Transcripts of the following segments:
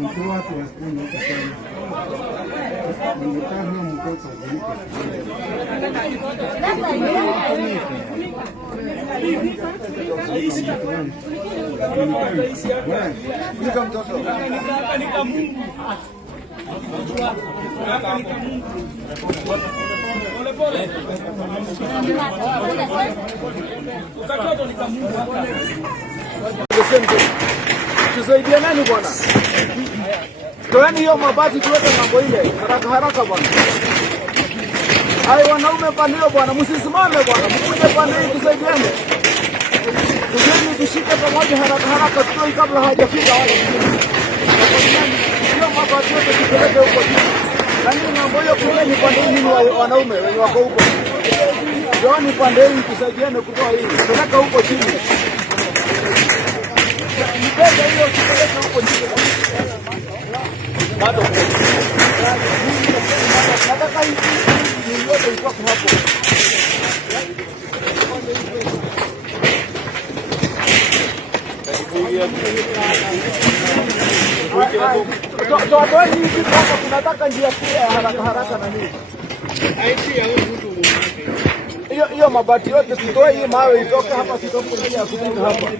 Mtu watu wasikunywa mngetaha mkosa nika mtoto nika Mungu pole pole ukatoto nika Mungu tusaidie nani bwana? Toeni hiyo mabati tuweke mambo ile haraka haraka bwana. Hai wanaume pandio bwana, msisimame bwana. Mkuje pande hii tusaidiane. Tujeni tushike pamoja haraka haraka tutoi kabla hajafika wale. Hiyo mabati yote tupeleke huko chini. Nani mambo hiyo kuleni pande hii wanaume wenye wako huko. Jooni pande hii tusaidiane kutoa hii. Peleka huko chini. Nipende hiyo kipeleke huko chini. Bado. Nataka hii yote iko hapo. Toa hii kitu hapa, tunataka njia ya haraka haraka na nini? Hiyo mabati yote tutoe, hii mawe itoke hapa, kitoke ndani ya kutoka hapa.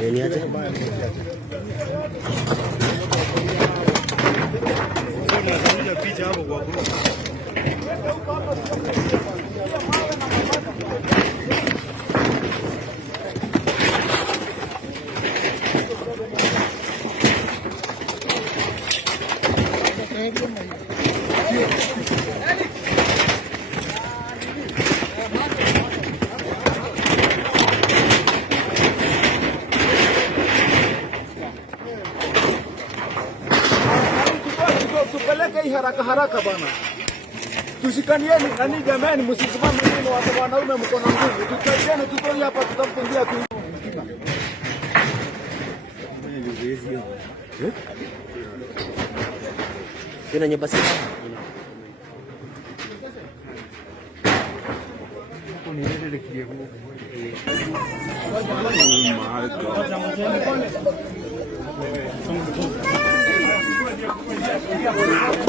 Ini aja. Picha hapo kwa tupeleke hii haraka haraka bwana. Tushikanieni nani jamani, msisimame nini watu wanaume mko na nguvu. Tusaidiane tutoi hapa tutampungia tu. Kena nyebasi. Oh my God.